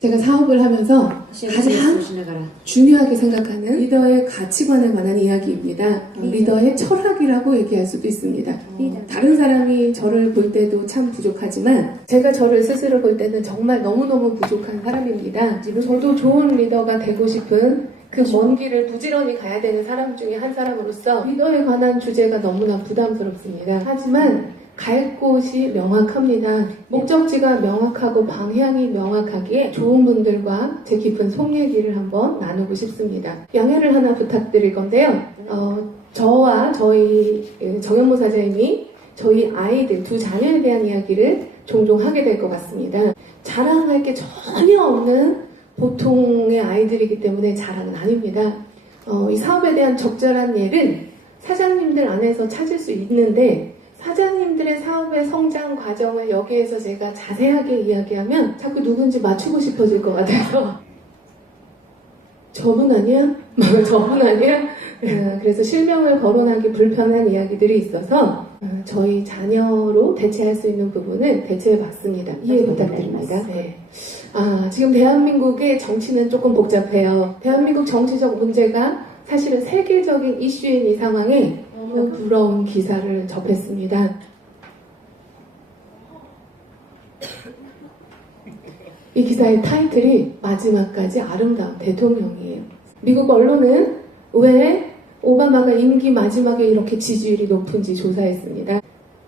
제가 사업을 하면서 가장 중요하게 생각하는 리더의 가치관에 관한 이야기입니다. 리더의 철학이라고 얘기할 수도 있습니다. 다른 사람이 저를 볼 때도 참 부족하지만 제가 저를 스스로 볼 때는 정말 너무너무 부족한 사람입니다. 저도 좋은 리더가 되고 싶은 그 먼 길을 부지런히 가야 되는 사람 중에 한 사람으로서 리더에 관한 주제가 너무나 부담스럽습니다. 하지만 갈 곳이 명확합니다. 목적지가 명확하고 방향이 명확하기에 좋은 분들과 제 깊은 속 얘기를 한번 나누고 싶습니다. 양해를 하나 부탁드릴 건데요. 저와 저희 정현모 사장님이 저희 아이들, 두 자녀에 대한 이야기를 종종 하게 될 것 같습니다. 자랑할 게 전혀 없는 보통의 아이들이기 때문에 자랑은 아닙니다. 이 사업에 대한 적절한 예를 사장님들 안에서 찾을 수 있는데 사장님들의 사업의 성장 과정을 여기에서 제가 자세하게 이야기하면 자꾸 누군지 맞추고 싶어질 것 같아서 저분 아니야? 저분 아니야? 그래서 실명을 거론하기 불편한 이야기들이 있어서 저희 자녀로 대체할 수 있는 부분을 대체해봤습니다. 이해 부탁드립니다. 네. 지금 대한민국의 정치는 조금 복잡해요. 대한민국 정치적 문제가 사실은 세계적인 이슈인 이 상황에 너무 부러운 기사를 접했습니다. 이 기사의 타이틀이 마지막까지 아름다운 대통령이에요. 미국 언론은 왜 오바마가 임기 마지막에 이렇게 지지율이 높은지 조사했습니다.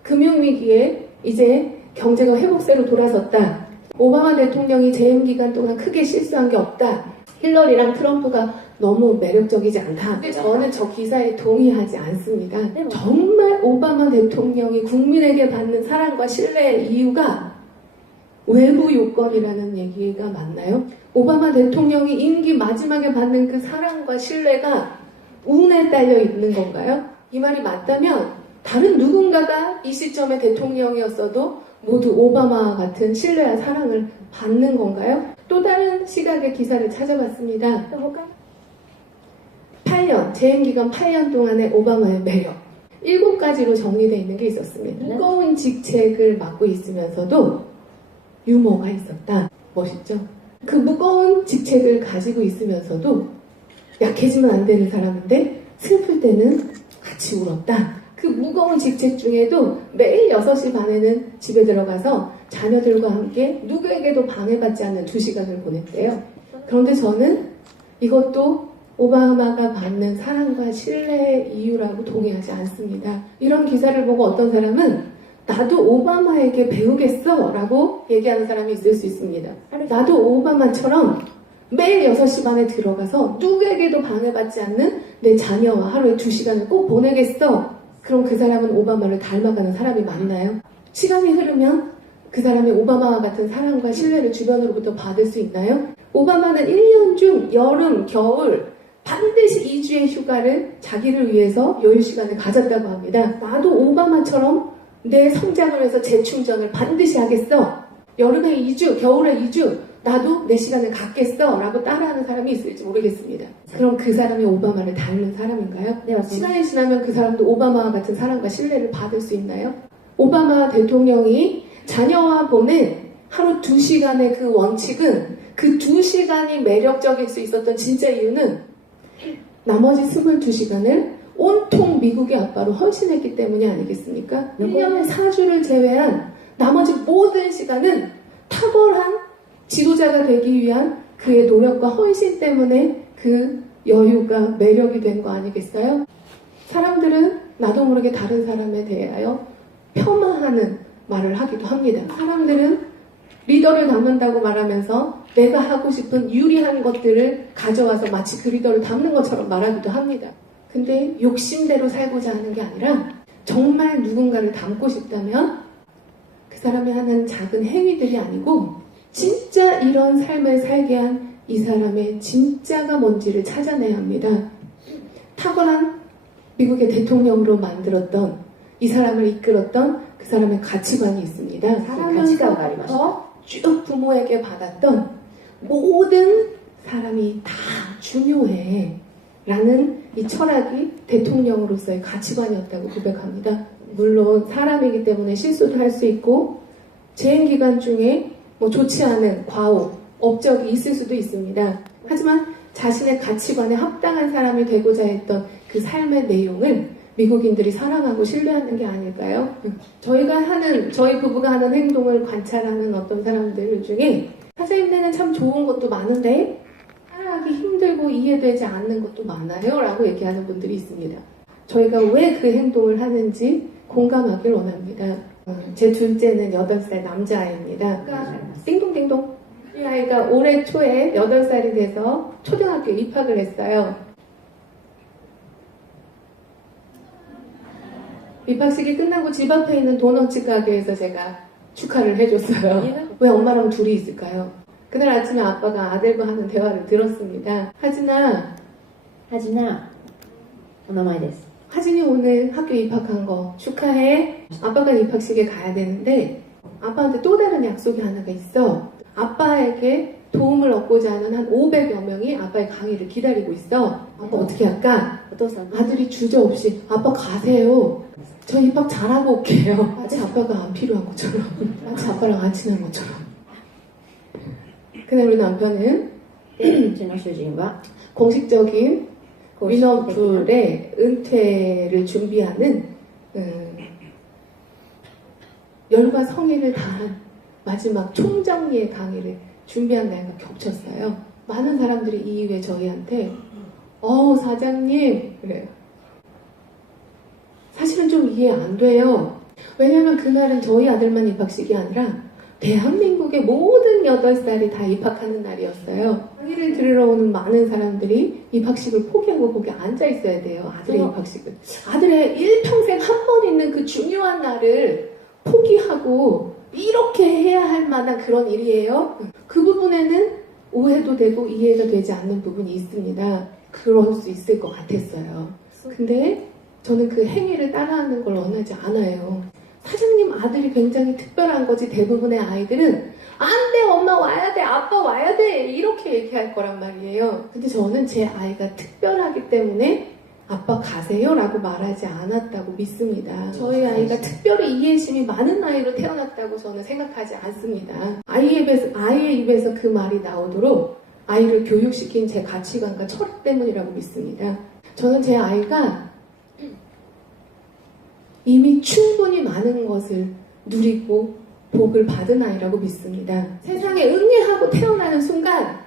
금융위기에 이제 경제가 회복세로 돌아섰다. 오바마 대통령이 재임 기간 동안 크게 실수한 게 없다. 힐러리랑 트럼프가 너무 매력적이지 않다. 근데 저는 저 기사에 동의하지 않습니다. 정말 오바마 대통령이 국민에게 받는 사랑과 신뢰의 이유가 외부 요건이라는 얘기가 맞나요? 오바마 대통령이 임기 마지막에 받는 그 사랑과 신뢰가 운에 딸려 있는 건가요? 이 말이 맞다면 다른 누군가가 이 시점에 대통령이었어도 모두 오바마와 같은 신뢰와 사랑을 받는 건가요? 또 다른 시각의 기사를 찾아봤습니다. 8년, 재임기간 8년 동안의 오바마의 매력 7가지로 정리되어 있는 게 있었습니다. 무거운 직책을 맡고 있으면서도 유머가 있었다. 멋있죠? 그 무거운 직책을 가지고 있으면서도 약해지면 안 되는 사람인데 슬플 때는 같이 울었다. 그 무거운 직책 중에도 매일 6시 반에는 집에 들어가서 자녀들과 함께 누구에게도 방해받지 않는 2시간을 보냈대요. 그런데 저는 이것도 오바마가 받는 사랑과 신뢰의 이유라고 동의하지 않습니다. 이런 기사를 보고 어떤 사람은 나도 오바마에게 배우겠어 라고 얘기하는 사람이 있을 수 있습니다. 나도 오바마처럼 매일 6시 반에 들어가서 누구에게도 방해받지 않는 내 자녀와 하루에 2시간을 꼭 보내겠어. 그럼 그 사람은 오바마를 닮아가는 사람이 맞나요? 시간이 흐르면 그 사람이 오바마와 같은 사랑과 신뢰를 주변으로부터 받을 수 있나요? 오바마는 1년 중 여름, 겨울 반드시 2주의 휴가를 자기를 위해서 여유시간을 가졌다고 합니다. 나도 오바마처럼 내 성장을 위해서 재충전을 반드시 하겠어. 여름에 2주, 겨울에 2주 나도 내 시간을 갖겠어 라고 따라하는 사람이 있을지 모르겠습니다. 그럼 그 사람이 오바마를 닮은 사람인가요? 네, 맞습니다. 시간이 지나면 그 사람도 오바마와 같은 사랑과 신뢰를 받을 수 있나요? 오바마 대통령이 자녀와 보낸 하루 2시간의 그 원칙은 그 2시간이 매력적일 수 있었던 진짜 이유는 나머지 22시간을 온통 미국의 아빠로 헌신했기 때문이 아니겠습니까? 1년에 4주를 제외한 나머지 모든 시간은 탁월한 지도자가 되기 위한 그의 노력과 헌신 때문에 그 여유가 매력이 된 거 아니겠어요? 사람들은 나도 모르게 다른 사람에 대하여 폄하하는 말을 하기도 합니다. 사람들은 리더를 닮는다고 말하면서 내가 하고 싶은 유리한 것들을 가져와서 마치 그 리더를 닮는 것처럼 말하기도 합니다. 근데 욕심대로 살고자 하는 게 아니라 정말 누군가를 닮고 싶다면 그 사람이 하는 작은 행위들이 아니고 진짜 이런 삶을 살게 한 이 사람의 진짜가 뭔지를 찾아내야 합니다. 탁월한 미국의 대통령으로 만들었던 이 사람을 이끌었던 그 사람의 가치관이 있습니다. 사람으로부터 쭉 부모에게 받았던 모든 사람이 다 중요해 라는 이 철학이 대통령으로서의 가치관이었다고 고백합니다. 물론 사람이기 때문에 실수도 할 수 있고 재임 기간 중에 좋지 않은 과오, 업적이 있을 수도 있습니다. 하지만 자신의 가치관에 합당한 사람이 되고자 했던 그 삶의 내용을 미국인들이 사랑하고 신뢰하는 게 아닐까요? 저희 부부가 하는 행동을 관찰하는 어떤 사람들 중에 사장님네는 참 좋은 것도 많은데 따라하기 힘들고 이해되지 않는 것도 많아요 라고 얘기하는 분들이 있습니다. 저희가 왜 그 행동을 하는지 공감하길 원합니다. 제 둘째는 8살 남자아이입니다. 띵동띵동. 이 아이가 올해 초에 8살이 돼서 초등학교에 입학을 했어요. 입학식이 끝나고 집 앞에 있는 도너츠 가게에서 제가 축하를 해줬어요. 왜 엄마랑 둘이 있을까요? 그날 아침에 아빠가 아들과 하는 대화를 들었습니다. 하진아, お名前です。 하진이 오늘 학교 입학한 거 축하해. 아빠가 입학식에 가야 되는데 아빠한테 또 다른 약속이 하나가 있어. 아빠에게 도움을 얻고자 하는 한 500여 명이 아빠의 강의를 기다리고 있어. 아빠 어떻게 할까? お父さん、 아들이 주저없이 아빠 가세요. 저 입학 잘하고 올게요. 마치 아빠가 안 필요한 것처럼. 마치 아빠랑 안 친한 것처럼. 근데 우리 남편은 うちの主人は 공식적인 公式的な 위너풀의 은퇴를 준비하는 열과 성의를 다한 마지막 총정리의 강의를 준비한 날과 겹쳤어요. 많은 사람들이 이 이후에 저희한테 사장님 그래요. 사실은 좀 이해 안 돼요. 왜냐면 그날은 저희 아들만 입학식이 아니라 대한민국의 모든 8살이 다 입학하는 날이었어요. 강의를 들으러 오는 많은 사람들이 입학식을 포기하고 거기 앉아 있어야 돼요. 아들의 입학식을. 아들의 일평생 한 번 있는 그 중요한 날을 포기하고 이렇게 해야 할 만한 그런 일이에요. 그 부분에는 오해도 되고 이해가 되지 않는 부분이 있습니다. 그럴 수 있을 것 같았어요. 근데 저는 그 행위를 따라하는 걸 원하지 않아요. 사장님 아들이 굉장히 특별한 거지 대부분의 아이들은 안 돼 엄마 와야 돼 아빠 와야 돼 이렇게 얘기할 거란 말이에요. 근데 저는 제 아이가 특별하기 때문에 아빠 가세요 라고 말하지 않았다고 믿습니다. 저희 아이가 특별히 이해심이 많은 아이로 태어났다고 저는 생각하지 않습니다. 아이의 입에서 그 말이 나오도록 아이를 교육시킨 제 가치관과 철학 때문이라고 믿습니다. 저는 제 아이가 이미 충분히 많은 것을 누리고 복을 받은 아이라고 믿습니다. 세상에 응애하고 태어나는 순간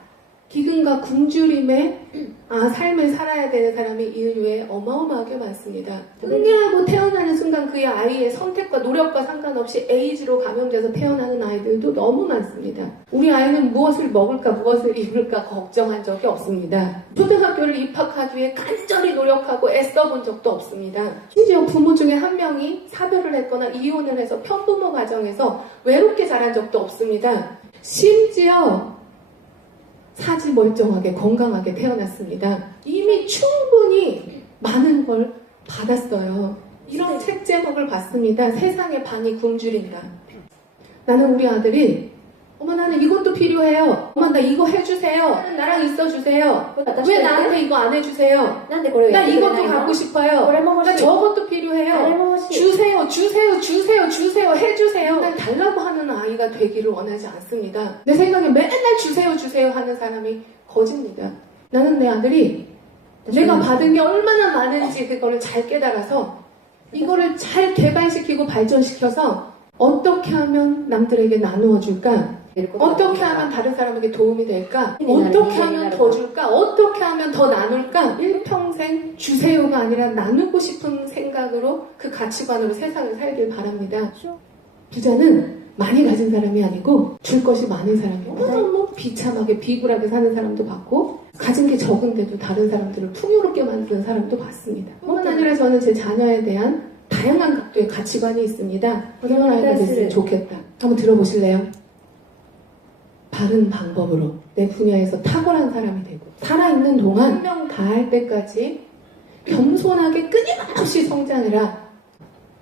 기근과 굶주림에 삶을 살아야 되는 사람이 인류에 어마어마하게 많습니다. 응애하고 태어나는 순간 그의 아이의 선택과 노력과 상관없이 에이즈로 감염돼서 태어나는 아이들도 너무 많습니다. 우리 아이는 무엇을 먹을까 무엇을 입을까 걱정한 적이 없습니다. 초등학교를 입학하기 위해 간절히 노력하고 애써본 적도 없습니다. 심지어 부모 중에 한 명이 사별을 했거나 이혼을 해서 편부모 가정에서 외롭게 자란 적도 없습니다. 심지어 사지 멀쩡하게 건강하게 태어났습니다. 이미 충분히 많은 걸 받았어요. 이런 책 제목을 봤습니다. 세상의 반이 굶주린다. 나는 우리 아들이 엄마 나는 이것도 필요해요. 엄마 나 이거 해주세요. 나랑 있어주세요. 왜 나한테 이거 안 해주세요? 나 이것도 갖고 싶어요. 나 저것도 필요해요. 주세요 주세요 해주세요. 맨날 달라고 하는 아이가 되기를 원하지 않습니다. 내 생각에 맨날 주세요 하는 사람이 거짓입니다. 나는 내 아들이 내가 받은 게 얼마나 많은지 그거를 잘 깨달아서 이거를 잘 개발시키고 발전시켜서 어떻게 하면 남들에게 나누어 줄까? 어떻게 하면 다른 사람에게 도움이 될까? 어떻게 하면 더 줄까? 어떻게 하면 더 나눌까? 일평생 주세요가 아니라 나누고 싶은 생각으로 그 가치관으로 세상을 살길 바랍니다. 부자는 많이 가진 사람이 아니고 줄 것이 많은 사람이에요. 너무 비참하게 비굴하게 사는 사람도 봤고 가진 게 적은데도 다른 사람들을 풍요롭게 만드는 사람도 봤습니다. 뿐만 아니라 저는 제 자녀에 대한 다양한 각도의 가치관이 있습니다. 이런 아이가 됐으면 좋겠다. 한번 들어보실래요? 바른 방법으로 내 분야에서 탁월한 사람이 되고 살아있는 동안 한 명 다 할 때까지 겸손하게 끊임없이 성장해라.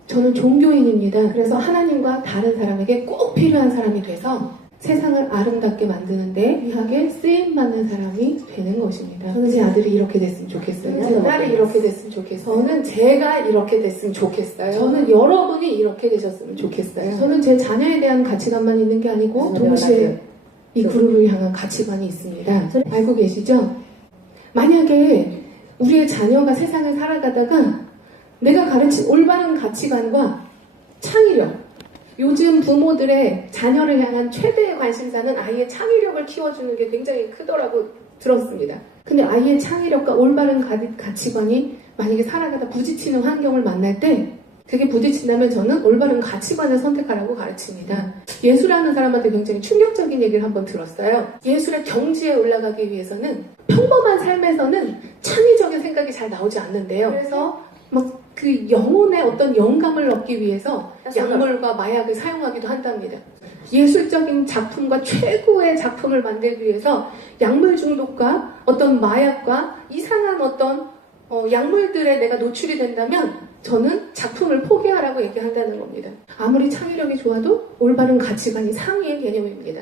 저는 종교인입니다. 그래서 하나님과 다른 사람에게 꼭 필요한 사람이 돼서 세상을 아름답게 만드는데 귀하게 쓰임받는 사람이 되는 것입니다. 저는 제 아들이 이렇게 됐으면 좋겠어요. 제 딸이 이렇게 됐으면 좋겠어요. 저는 제가 이렇게 됐으면 좋겠어요. 저는 여러분이 이렇게 되셨으면 좋겠어요. 저는 제 자녀에 대한 가치관만 있는 게 아니고 동시에 이 그룹을 향한 가치관이 있습니다. 알고 계시죠? 만약에 우리의 자녀가 세상을 살아가다가 내가 가르친 올바른 가치관과 창의력, 요즘 부모들의 자녀를 향한 최대의 관심사는 아이의 창의력을 키워주는 게 굉장히 크더라고 들었습니다. 근데 아이의 창의력과 올바른 가치관이 만약에 살아가다 부딪히는 환경을 만날 때 그게 부딪힌다면 저는 올바른 가치관을 선택하라고 가르칩니다. 예술하는 사람한테 굉장히 충격적인 얘기를 한번 들었어요. 예술의 경지에 올라가기 위해서는 평범한 삶에서는 창의적인 생각이 잘 나오지 않는데요. 그래서 막 그 영혼의 어떤 영감을 얻기 위해서 약물과 마약을 사용하기도 한답니다. 예술적인 작품과 최고의 작품을 만들기 위해서 약물 중독과 어떤 마약과 이상한 어떤 약물들에 내가 노출이 된다면 저는 작품을 포기하라고 얘기한다는 겁니다. 아무리 창의력이 좋아도 올바른 가치관이 상위의 개념입니다.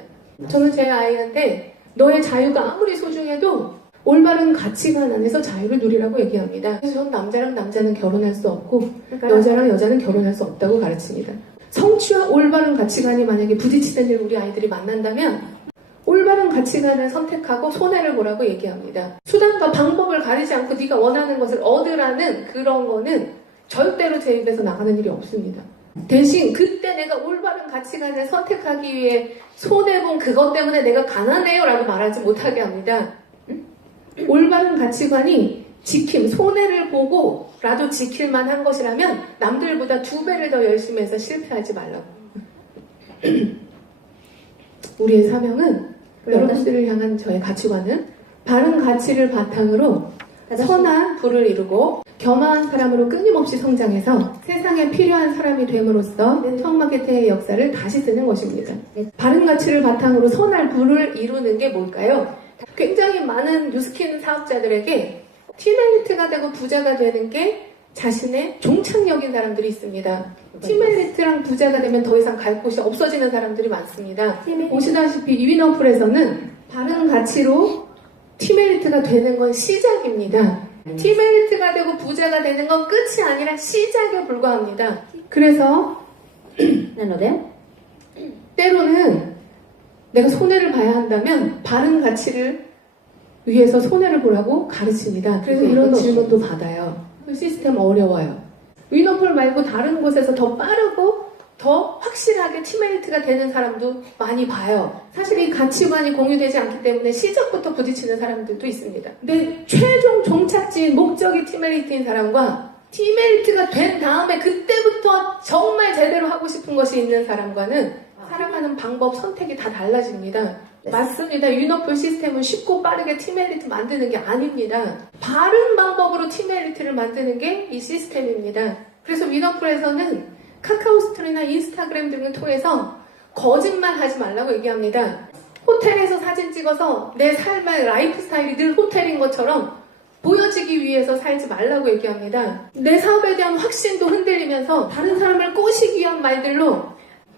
저는 제 아이한테 너의 자유가 아무리 소중해도 올바른 가치관 안에서 자유를 누리라고 얘기합니다. 그래서 전 남자랑 남자는 결혼할 수 없고 여자랑 여자는 결혼할 수 없다고 가르칩니다. 성취와 올바른 가치관이 만약에 부딪히는 일 우리 아이들이 만난다면 올바른 가치관을 선택하고 손해를 보라고 얘기합니다. 수단과 방법을 가리지 않고 네가 원하는 것을 얻으라는 그런 거는 절대로 제 입에서 나가는 일이 없습니다. 대신 그때 내가 올바른 가치관을 선택하기 위해 손해본 그것 때문에 내가 가난해요 라고 말하지 못하게 합니다. 올바른 가치관이 지킴, 손해를 보고라도 지킬만 한 것이라면 남들보다 2배를 더 열심히 해서 실패하지 말라고. 우리의 사명은 여러분들을 향한 저의 가치관은 바른 가치를 바탕으로 선한 부를 이루고 겸허한 사람으로 끊임없이 성장해서 세상에 필요한 사람이 됨으로써 네트워크 마케팅의 역사를 다시 쓰는 것입니다. 바른 가치를 바탕으로 선한 부를 이루는 게 뭘까요? 굉장히 많은 뉴스킨 사업자들에게 팀엘리트가 되고 부자가 되는 게 자신의 종착역인 사람들이 있습니다. 팀엘리트랑 부자가 되면 더 이상 갈 곳이 없어지는 사람들이 많습니다. 보시다시피 위너풀에서는 바른 가치로 팀엘리트가 되는 건 시작입니다. 팀엘리트가 되고 부자가 되는 건 끝이 아니라 시작에 불과합니다. 그래서 なので 때로는 내가 손해를 봐야 한다면 바른 가치를 위해서 손해를 보라고 가르칩니다. 그래서 이런 질문도 받아요. 시스템 어려워요. 위너풀 말고 다른 곳에서 더 빠르고 더 확실하게 팀메이트가 되는 사람도 많이 봐요. 사실 이 가치관이 공유되지 않기 때문에 시작부터 부딪히는 사람들도 있습니다. 근데 최종 종착지인 목적이 팀메이트인 사람과 팀메이트가 된 다음에 그때부터 정말 제대로 하고 싶은 것이 있는 사람과는 살아가는 방법, 선택이 다 달라집니다. 맞습니다. 위너풀 시스템은 쉽고 빠르게 팀엘리트 만드는 게 아닙니다. 바른 방법으로 팀엘리트를 만드는 게 이 시스템입니다. 그래서 위너풀에서는 카카오스토리나 인스타그램 등을 통해서 거짓말 하지 말라고 얘기합니다. 호텔에서 사진 찍어서 내 삶의 라이프 스타일이 늘 호텔인 것처럼 보여지기 위해서 살지 말라고 얘기합니다. 내 사업에 대한 확신도 흔들리면서 다른 사람을 꼬시기 위한 말들로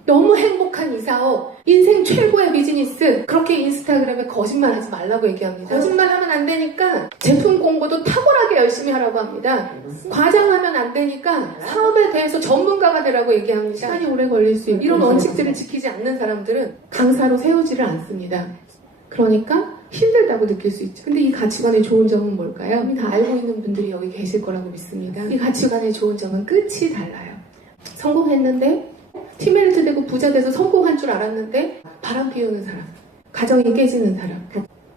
너무 행복한 이 사업, 인생 최고의 비즈니스, 그렇게 인스타그램에 거짓말하지 말라고 얘기합니다. 거짓말하면 안 되니까 제품 공부도 탁월하게 열심히 하라고 합니다. 과장하면 안 되니까 사업에 대해서 전문가가 되라고 얘기합니다. 시간이 오래 걸릴 수 있고 이런 원칙들을 지키지 않는 사람들은 강사로 세우지를 않습니다. 그러니까 힘들다고 느낄 수 있죠. 근데 이 가치관의 좋은 점은 뭘까요? 이미 다 알고 있는 분들이 여기 계실 거라고 믿습니다. 이 가치관의 좋은 점은 끝이 달라요. 성공했는데 팀멜리트 되고 부자 돼서 성공한 줄 알았는데 바람 피우는 사람, 가정이 깨지는 사람,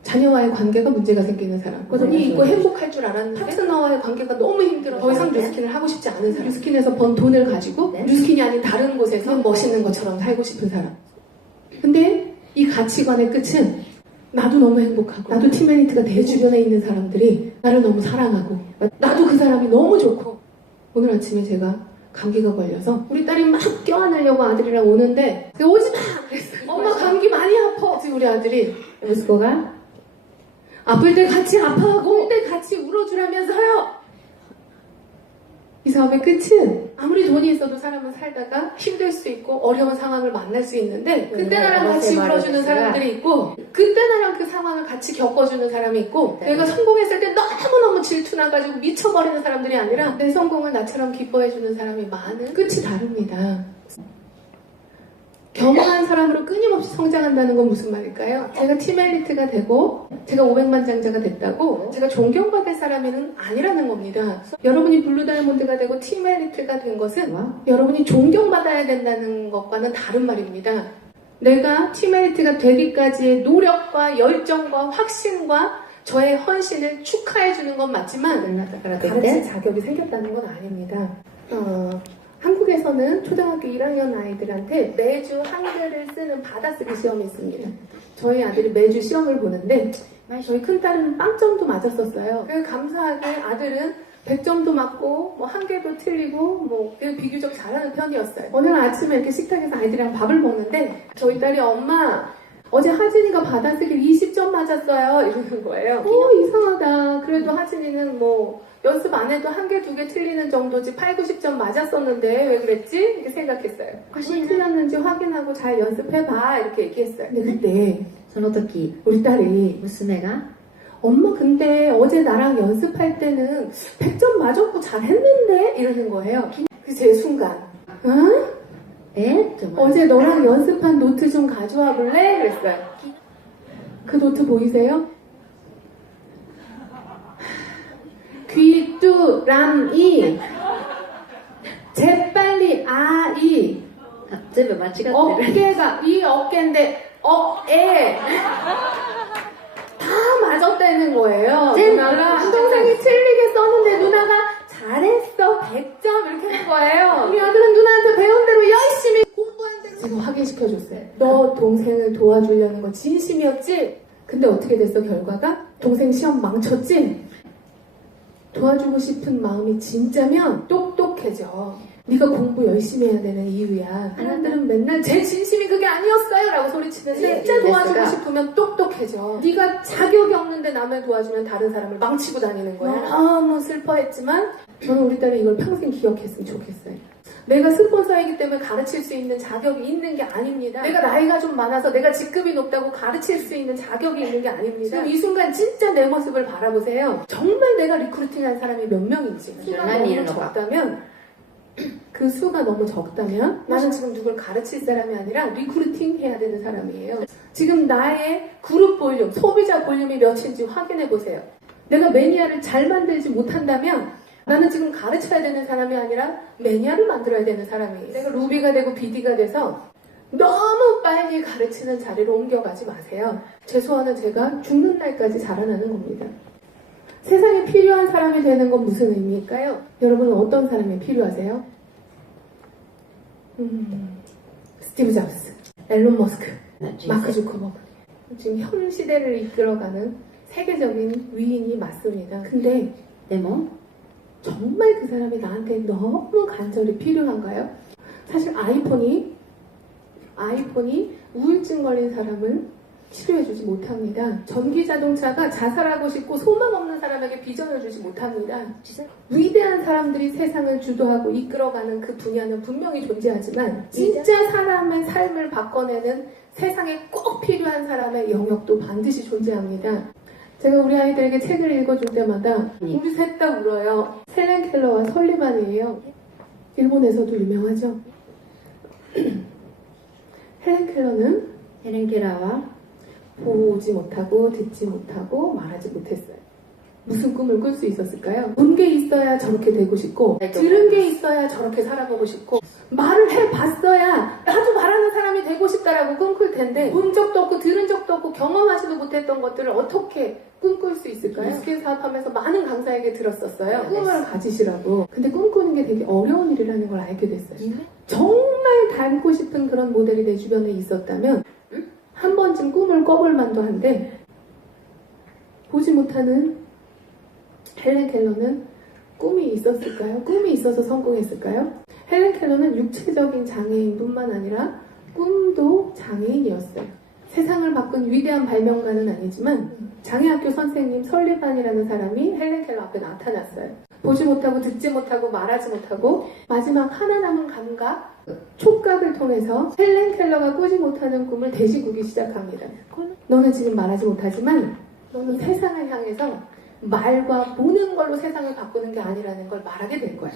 자녀와의 관계가 문제가 생기는 사람, 돈이 있고 행복할 줄 알았는데 파트너와의 관계가 너무 힘들어 더 이상 뉴스킨을 하고 싶지 않은 사람, 뉴스킨에서 번 돈을 가지고 뉴스킨이 아닌 다른 곳에서 멋있는 것처럼 살고 싶은 사람. 근데 이 가치관의 끝은 나도 너무 행복하고 나도 팀멜리트가 내 주변에 있는 사람들이 나를 너무 사랑하고 나도 그 사람이 너무 좋고. 오늘 아침에 제가 감기가 걸려서 우리 딸이 막 껴안으려고 아들이랑 오는데 오지마! 그랬어요. 엄마 감기 많이 아파. 그래서 우리 아들이息子が 아플 때 같이 아파하고 울 때 같이 울어주라면서요. 이 사업의 끝은 아무리 돈이 있어도 사람은 살다가 힘들 수 있고 어려운 상황을 만날 수 있는데 그때 나랑 같이 울어주는 사람들이 있고 그때 나랑 그 상황을 같이 겪어주는 사람이 있고 내가 성공했을 때 너무너무 질투나가지고 미쳐버리는 사람들이 아니라 내 성공을 나처럼 기뻐해주는 사람이 많은 끝이 다릅니다. 겸허한 사람으로 끊임없이 성장한다는 건 무슨 말일까요? 제가 팀 엘리트가 되고 제가 500만 장자가 됐다고 제가 존경받을 사람은 아니라는 겁니다. 여러분이 블루 다이아몬드가 되고 팀 엘리트가 된 것은 여러분이 존경받아야 된다는 것과는 다른 말입니다. 내가 팀 엘리트가 되기까지의 노력과 열정과 확신과 저의 헌신을 축하해주는 건 맞지만 가르칠 자격이 생겼다는 건 아닙니다. 한국에서는 초등학교 1학년 아이들한테 매주 한글을 쓰는 받아쓰기 시험이 있습니다. 저희 아들이 매주 시험을 보는데 저희 큰딸은 빵점도 맞았었어요. 그래서 감사하게 아들은 100점도 맞고 뭐 한 개도 틀리고 뭐 비교적 잘하는 편이었어요. 어느 날 아침에 이렇게 식탁에서 아이들이랑 밥을 먹는데 저희 딸이 엄마 어제 하진이가 받아쓰기를 20점 맞았어요 이러는 거예요. 이상하다. 그래도 하진이는 뭐 연습 안 해도 한 개, 두 개 틀리는 정도지 8, 90점 맞았었는데 왜 그랬지? 이렇게 생각했어요. 확실히 틀렸는지 확인하고 잘 연습해봐 이렇게 얘기했어요. 근데 그때 その時 우리 딸이 娘が 엄마 근데 어제 나랑 연습할 때는 100점 맞았고 잘했는데 이러는 거예요. 그래서 제 순간 응? えと思って 어제 너랑 연습한 노트 좀 가져와 볼래? 그랬어요. 그 노트 보이세요? 귀뚜람이 재빨리 아이 あ全部間違ってる 어깨가 이 어깨인데 어에 다 맞았다는 거예요. 누나가 한 동생이 틀리게 썼는데 누나가 잘했어 100점 이렇게 한 거예요. 우리 아들은 누나한테 배운 대로 열심히 공부한 대로 제가 확인시켜줬어요. 너 동생을 도와주려는 거 진심이었지? 근데 어떻게 됐어 결과가? 동생 시험 망쳤지? 도와주고 싶은 마음이 진짜면 똑똑해져. 네가 공부 열심히 해야 되는 이유야. 사람들은 맨날 제 진심이 그게 아니었어요 라고 소리치는데 진짜 도와주고 싶으면 똑똑해져. 네가 자격이 없는데 남을 도와주면 다른 사람을 망치고 다니는 거야. 너무 슬퍼했지만 저는 우리 딸이 이걸 평생 기억했으면 좋겠어요. 내가 스폰서이기 때문에 가르칠 수 있는 자격이 있는 게 아닙니다. 내가 나이가 좀 많아서 내가 직급이 높다고 가르칠 수 있는 자격이 있는 게 아닙니다. 지금 이 순간 진짜 내 모습을 바라보세요. 정말 내가 리크루팅한 사람이 몇 명인지. 수가 너무 적다면 그 수가 너무 적다면 나는 지금 누굴 가르칠 사람이 아니라 리크루팅 해야 되는 사람이에요. 지금 나의 그룹 볼륨, 소비자 볼륨이 몇인지 확인해 보세요. 내가 매니아를 잘 만들지 못한다면 나는 지금 가르쳐야 되는 사람이 아니라 매니아를 만들어야 되는 사람이에요. 내가 루비가 되고 비디가 돼서 너무 빨리 가르치는 자리로 옮겨가지 마세요. 제 소원은 제가 죽는 날까지 자라나는 겁니다. 세상에 필요한 사람이 되는 건 무슨 의미일까요? 여러분은 어떤 사람이 필요하세요? 스티브 잡스, 앨런 머스크, 마크 주커버그. 지금 현 시대를 이끌어가는 세계적인 위인이 맞습니다. 근데 でも 정말 그 사람이 나한테 너무 간절히 필요한가요? 사실 아이폰이 우울증 걸린 사람을 치료해주지 못합니다. 전기자동차가 자살하고 싶고 소망 없는 사람에게 비전을 주지 못합니다. 위대한 사람들이 세상을 주도하고 이끌어가는 그 분야는 분명히 존재하지만 진짜 사람의 삶을 바꿔내는 세상에 꼭 필요한 사람의 영역도 반드시 존재합니다. 제가 우리 아이들에게 책을 읽어줄 때마다 우리 셋 다 울어요. 헬렌 켈러와 설리반이에요. 일본에서도 유명하죠. 헬렌 켈러는 ヘレン・ケラーは 보지 못하고 듣지 못하고 말하지 못했어요. 무슨 꿈을 꿀 수 있었을까요? 본 게 있어야 저렇게 되고 싶고 들은 게 있어야 저렇게 살아보고 싶고 말을 해봤어야 나도 말하는 사람이 되고 싶다라고 꿈꿀 텐데 본 적도 없고 들은 적도 없고 경험하지도 못했던 것들을 어떻게 꿈꿀 수 있을까요? 스킬 사업하면서 많은 강사에게 들었었어요. 꿈을 가지시라고. 근데 꿈꾸는 게 되게 어려운 일이라는 걸 알게 됐어요. 정말 닮고 싶은 그런 모델이 내 주변에 있었다면 한 번쯤 꿈을 꿔볼 만도 한데 보지 못하는 헬렌 켈러는 꿈이 있었을까요? 꿈이 있어서 성공했을까요? 헬렌 켈러는 육체적인 장애인뿐만 아니라 꿈도 장애인이었어요. 세상을 바꾼 위대한 발명가는 아니지만 장애학교 선생님 설리반이라는 사람이 헬렌 켈러 앞에 나타났어요. 보지 못하고 듣지 못하고 말하지 못하고 마지막 하나 남은 감각, 촉각을 통해서 헬렌 켈러가 꾸지 못하는 꿈을 대시꾸기 시작합니다. 너는 지금 말하지 못하지만 너는 세상을 향해서 말과 보는 걸로 세상을 바꾸는 게 아니라는 걸 말하게 될 거야.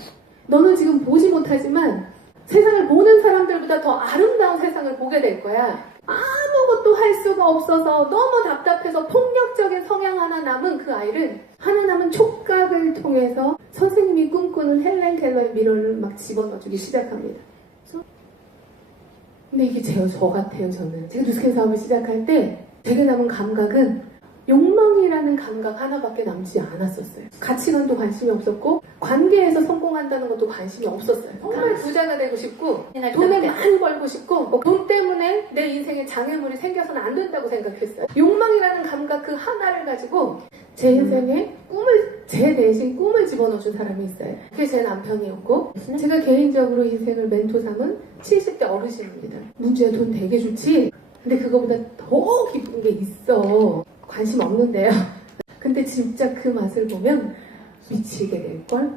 너는 지금 보지 못하지만 세상을 보는 사람들보다 더 아름다운 세상을 보게 될 거야. 아무것도 할 수가 없어서 너무 답답해서 폭력적인 성향 하나 남은 그 아이를 하나 남은 촉각을 통해서 선생님이 꿈꾸는 헬렌 켈러의 미러를 막 집어넣어주기 시작합니다. 근데 이게 저 같아요, 저는. 제가 뉴스캔 사업을 시작할 때 제게 남은 감각은 욕망이라는 감각 하나밖에 남지 않았었어요. 가치관도 관심이 없었고 관계에서 성공한다는 것도 관심이 없었어요. 정말 부자가 되고 싶고 돈을 많이 벌고 싶고 돈 때문에 내 인생에 장애물이 생겨서는 안 된다고 생각했어요. 욕망이라는 감각 그 하나를 가지고 제 인생에 제 대신 꿈을 집어넣어준 사람이 있어요. 그게 제 남편이었고 제가 개인적으로 인생을 멘토 삼은 70대 어르신입니다. 문주야 돈 되게 좋지? 근데 그거보다 더 기쁜 게 있어. 관심 없는데요. 근데 진짜 그 맛을 보면 미치게 될걸?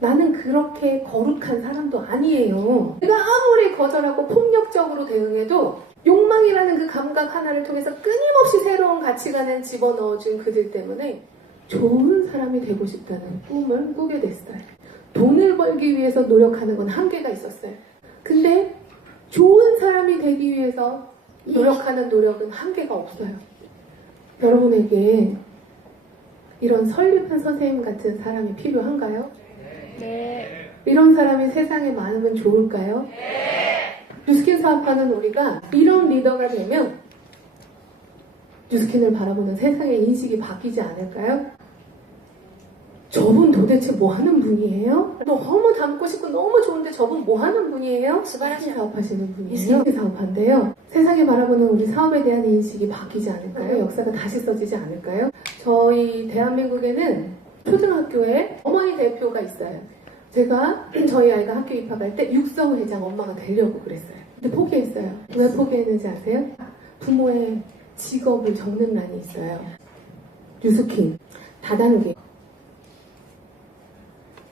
나는 그렇게 거룩한 사람도 아니에요. 내가 아무리 거절하고 폭력적으로 대응해도 욕망이라는 그 감각 하나를 통해서 끊임없이 새로운 가치관을 집어넣어준 그들 때문에 좋은 사람이 되고 싶다는 꿈을 꾸게 됐어요. 돈을 벌기 위해서 노력하는 건 한계가 있었어요. 근데 좋은 사람이 되기 위해서 노력하는 노력은 한계가 없어요. 여러분에게 이런 설립한 선생님 같은 사람이 필요한가요? 네. 이런 사람이 세상에 많으면 좋을까요? 네. 뉴스킨 사업하는 우리가 이런 리더가 되면 뉴스킨을 바라보는 세상의 인식이 바뀌지 않을까요? 저분 도대체 뭐 하는 분이에요? 너무 닮고 싶고 너무 좋은데 저분 뭐 하는 분이에요? 뉴스킨 사업하시는 분이에요. 뉴스킨 사업한데요. 세상에 바라보는 우리 사업에 대한 인식이 바뀌지 않을까요? 역사가 다시 써지지 않을까요? 저희 대한민국에는 초등학교에 어머니 대표가 있어요. 제가 저희 아이가 학교 입학할 때 육성회장 엄마가 되려고 그랬어요. 근데 포기했어요. 왜 포기했는지 아세요? 부모의 직업을 적는 란이 있어요. 뉴스킨 다단계.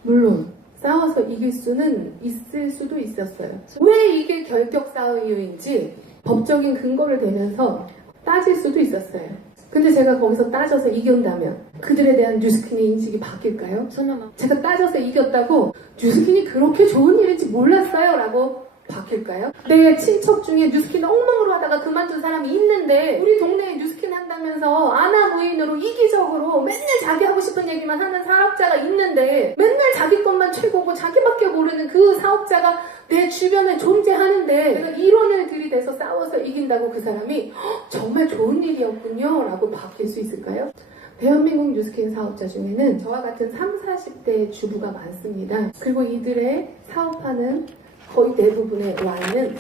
물론 싸워서 이길 수는 있을 수도 있었어요. 왜 이게 결격 사유인지 법적인 근거를 대면서 따질 수도 있었어요. 근데 제가 거기서 따져서 이긴다면 그들에 대한 뉴스킨의 인식이 바뀔까요? 제가 따져서 이겼다고 뉴스킨이 그렇게 좋은 일인지 몰랐어요 라고 바뀔까요? 내 친척 중에 뉴스킨 엉망으로 하다가 그만둔 사람이 있는데 우리 동네에 뉴스킨 한다면서 아나무인으로 이기적으로 맨날 자기 하고 싶은 얘기만 하는 사업자가 있는데 맨날 자기 것만 최고고 자기밖에 모르는 그 사업자가 내 주변에 존재하는데 내가 이론을 들이대서 싸워서 이긴다고 그 사람이 정말 좋은 일이었군요 라고 바뀔 수 있을까요? 대한민국 뉴스킨 사업자 중에는 저와 같은 30, 40대 주부가 많습니다. 그리고 이들의 사업하는 거의 대부분의 Y는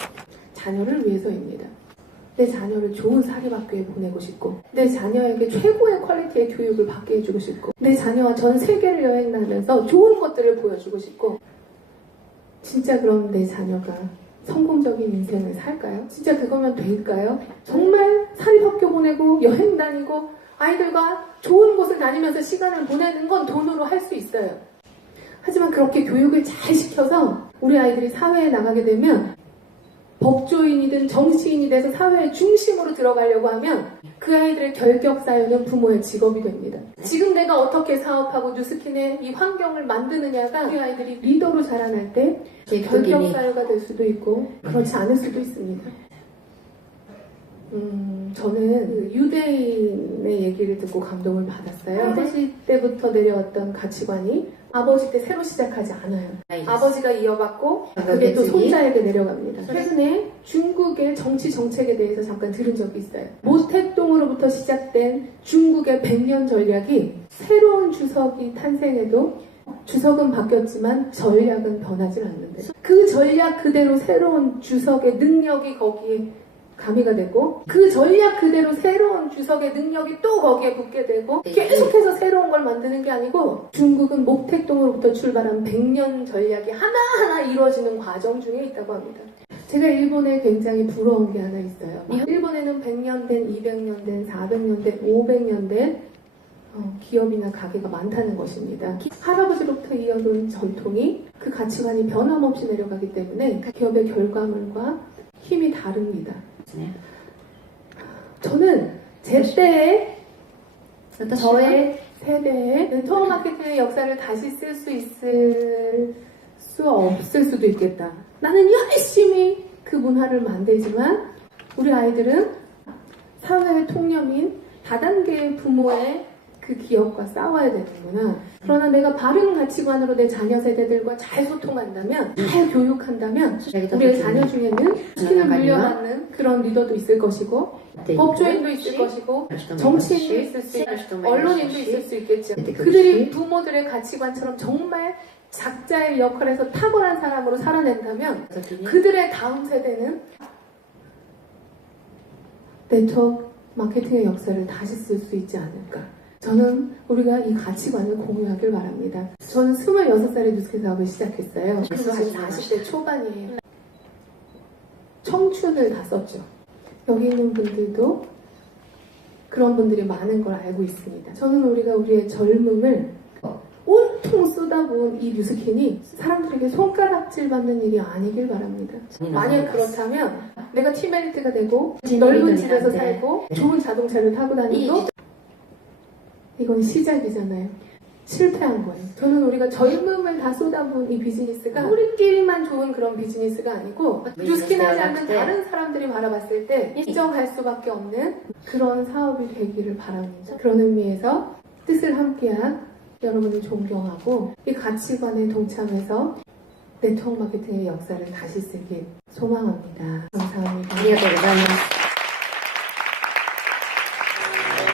자녀를 위해서입니다. 내 자녀를 좋은 사립학교에 보내고 싶고 내 자녀에게 최고의 퀄리티의 교육을 받게 해주고 싶고 내 자녀와 전 세계를 여행 다니면서 좋은 것들을 보여주고 싶고 진짜 그럼 내 자녀가 성공적인 인생을 살까요? 진짜 그거면 될까요? 정말 사립학교 보내고 여행 다니고 아이들과 좋은 곳을 다니면서 시간을 보내는 건 돈으로 할 수 있어요. 하지만 그렇게 교육을 잘 시켜서 우리 아이들이 사회에 나가게 되면 법조인이든 정치인이 돼서 사회의 중심으로 들어가려고 하면 그 아이들의 결격 사유는 부모의 직업이 됩니다. 지금 내가 어떻게 사업하고 뉴스킨의 이 환경을 만드느냐가 우리 아이들이 리더로 자라날 때 결격 사유가 될 수도 있고 그렇지 않을 수도 있습니다. 저는 유대인의 얘기를 듣고 감동을 받았어요. 아버지 때부터 내려왔던 가치관이 아버지 때 새로 시작하지 않아요. 아버지가 이어받고 그게 또 손자에게 내려갑니다. 최근에 중국의 정치 정책에 대해서 잠깐 들은 적이 있어요. 모택동으로부터 시작된 중국의 100년 전략이 새로운 주석이 탄생해도 주석은 바뀌었지만 전략은 변하지 않는데 그 전략 그대로 새로운 주석의 능력이 거기에 가미가 되고 그 전략 그대로 새로운 주석의 능력이 또 거기에 붙게 되고 계속해서 새로운 걸 만드는 게 아니고 중국은 목택동으로부터 출발한 100년 전략이 하나하나 이루어지는 과정 중에 있다고 합니다. 제가 일본에 굉장히 부러운 게 하나 있어요. 일본에는 100년 된, 200년 된, 400년 된, 500년 된 기업이나 가게가 많다는 것입니다. 할아버지로부터 이어온 전통이 그 가치관이 변함없이 내려가기 때문에 기업의 결과물과 힘이 다릅니다. 저는 제 때에 저의 세대에 멘토 마케팅의 역사를 다시 쓸 수 있을 수 없을 수도 있겠다. 나는 열심히 그 문화를 만들지만 우리 아이들은 사회의 통념인 다단계의 부모의 그 기억과 싸워야 되는구나. 그러나 내가 바른 가치관으로 내 자녀 세대들과 잘 소통한다면, 잘 교육한다면 우리의 자녀 중에는 치킨을 물려받는 그런 리더도 있을 것이고 법조인도 있을 것이고 정치인도 있을 수 있고 언론인도 있을 수 있겠죠. 그들이 부모들의 가치관처럼 정말 작자의 역할에서 탁월한 사람으로 살아낸다면 그들의 다음 세대는 네트워크 마케팅의 역사를 다시 쓸 수 있지 않을까. 저는 우리가 이 가치관을 공유하길 바랍니다. 저는 26살에 뉴스캐 사업을 시작했어요. 그래서 지금 40대 초반이에요. 청춘을 다 썼죠. 여기 있는 분들도 그런 분들이 많은 걸 알고 있습니다. 저는 우리가 우리의 젊음을 온통 쏟아부은 이 뉴스캔이 사람들에게 손가락질 받는 일이 아니길 바랍니다. 만약 그렇다면 내가 티메리트가 되고 넓은 집에서 살고 좋은 자동차를 타고 다니고 이건 시작이잖아요. 실패한 거예요. 저는 우리가 젊음을 다 쏟아부은 이 비즈니스가 우리끼리만 좋은 그런 비즈니스가 아니고 뉴스킨하지 않는 다른 사람들이 바라봤을 때 인정할 수밖에 없는 그런 사업이 되기를 바랍니다. 그런 의미에서 뜻을 함께한 여러분을 존경하고 이 가치관에 동참해서 네트워크 마케팅의 역사를 다시 쓰길 소망합니다. 감사합니다.